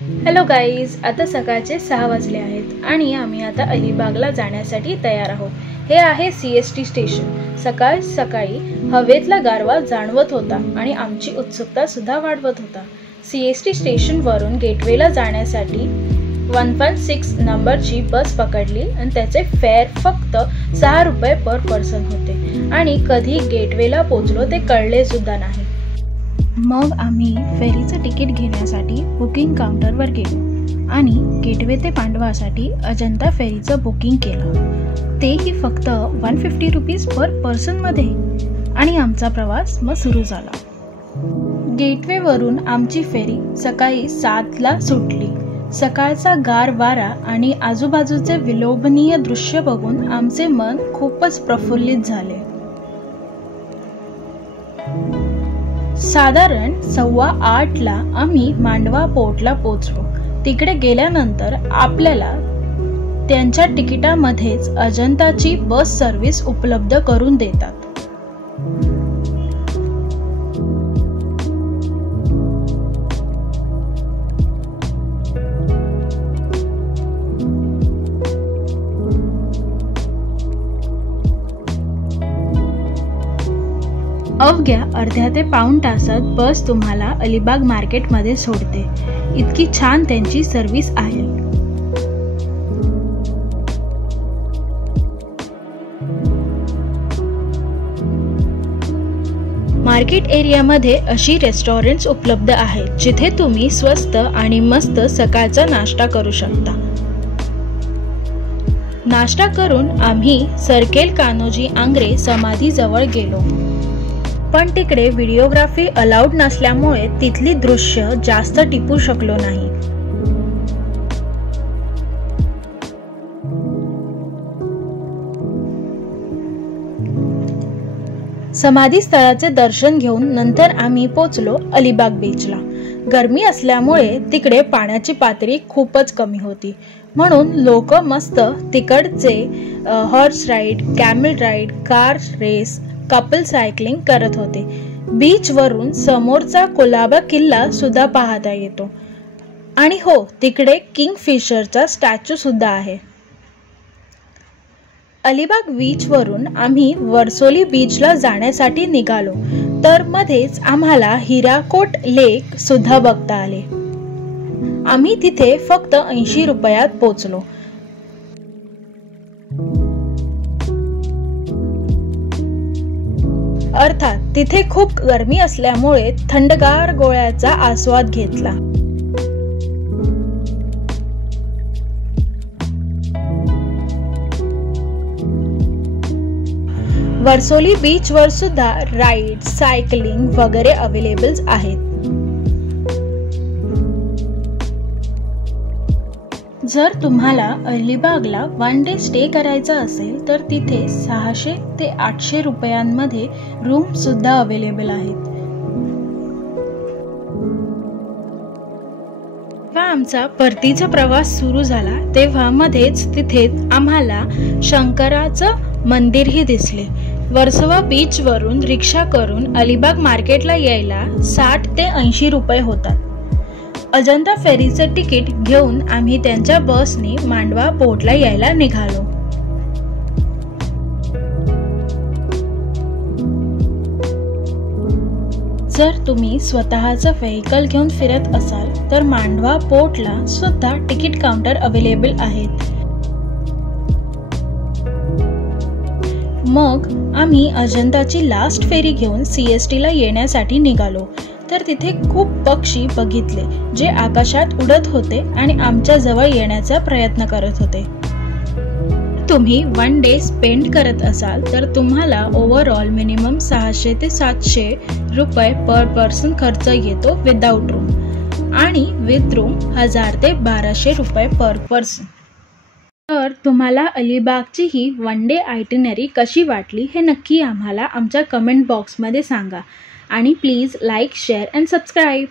Hello guys, आता सकाळचे 6 वाजले आहेत आणि आम्ही आता अलिबागला जाण्यासाठी तयार आहोत. हे आहे CST स्टेशन. सकाळी सकाळी हवेतला गारवा जाणवत होता आणि आमची उत्सुकता सुद्धा वाढवत होता. CST स्टेशनवरून गेटवेला जाण्यासाठी 116 नंबरची बस पकडली आणि त्याचे फेअर फक्त 6 रुपये पर पर्सन होते आणि कधी गेटवेला पोचलो ते कळले सुद्धा नाही. मग आम्ही फेरीचं तिकीट घेण्यासाठी बुकिंग काउंटरवर गेलो आणि गेटवे ते पांडवासाठी अजंता फेरीचं बुकिंग केलं. तेही फक्त 150 रुपीज पर पर्सनमध्ये आणि आमचा प्रवास मग सुरू झाला. गेटवेवरून आमची फेरी सकाळी 7ला सुटली. सकाळचा गार वारा आणि आजूबाजूचे विलोभनीय दृश्य बघून आमचे मन खूपच प्रफुल्लित झाले. साधारण 7:15ला आम्ही मांडवा पोर्टला पोचलो. तिकडे गेल्यानंतर आपल्याला त्यांच्या तिकिटामध्येच अजंताची बस सर्व्हिस उपलब्ध करून देतात. अवघ्या अर्ध्या ते पाऊण तासात बस तुम्हाला अलिबाग मार्केटमध्ये सोडते. इतकी छान त्यांची सर्व्हिस आहे. मार्केट एरियामध्ये अशी रेस्टॉरंट्स उपलब्ध आहेत जिथे तुम्ही स्वस्त आणि मस्त सकाळचा नाश्ता करू शकता. नाश्ता करून आम्ही सर्केल कान्होजी आंग्रे समाधी जवळ गेलो. पण तिकडे व्हिडिओग्राफी अलाउड नसल्यामुळे तिथली दृश्य जास्त टिपू शकलो नाही. समाधी स्थळाचे दर्शन घेऊन नंतर आम्ही पोचलो अलिबाग बीचला. गरमी असल्यामुळे तिकडे पाण्याची पातळी खूपच कमी होती, म्हणून लोक मस्त तिकडचे horse ride, camel ride, car race, couple cycling करत होते. बीचवरून समोरचा कोलाबा किल्ला सुद्धा पाहता येतो आणि हो, तिकडे किंगफिशरचा स्टॅच्यू सुद्धा आहे. अलिबाग बीचवरून आम्ही वर्सोली बीचला जाण्यासाठी निघालो तर मध्येच आम्हाला हिराकोट लेक सुद्धा बघता आले. आम्ही तिथे फक्त 80 रुपयात पोचलो. अर्थात तिथे खूप गरमी असल्यामुळे थंडगार गोळ्याचा आस्वाद घेतला. वर्सोली बीचवर सुद्धा राईड, सायकलिंग वगैरे अवेलेबल आहेत. जर तुम्हाला अलिबागला 1 डे स्टे करायचा असेल तर तिथे 600 ते 800 रुपयांमध्ये रूम सुद्धा अवेलेबल आहेत. जेव्हा आमचा परतीचा प्रवास सुरू झाला तेव्हा मध्येच तिथे आम्हाला शंकराचं मंदिरही दिसले. वर्सोवा बीचवरून रिक्षा करून अलिबाग मार्केटला यायला 60 ते 80 रुपये होतात. अजंता फेरीचं तिकीट घेऊन आम्ही त्यांच्या बसने मांडवा पोर्टला यायला निघालो. जर तुम्ही स्वतःचं व्हेकल घेऊन फिरत असाल तर मांडवा पोर्टला सुद्धा तिकीट काउंटर अवेलेबल आहेत. मग आम्ही अजंताची लास्ट फेरी घेऊन CSTला येण्यासाठी निघालो तर तिथे खूप पक्षी बघितले जे आकाशात उडत होते आणि आमच्या जवळ येण्याचा प्रयत्न करत होते. तुम्ही 1 डे स्पेंड करत असाल तर तुम्हाला ओव्हरऑल मिनिमम 600 ते 700 रुपये पर पर्सन खर्च येतो विदाउट रूम आणि विथ रूम 1000 ते 1200 रुपये पर पर्सन. तर तुम्हाला अलिबागची ही 1 डे आयटिनरी कशी वाटली हे नक्की आम्हाला आमच्या कमेंट बॉक्समध्ये सांगा आणि please like, share and subscribe.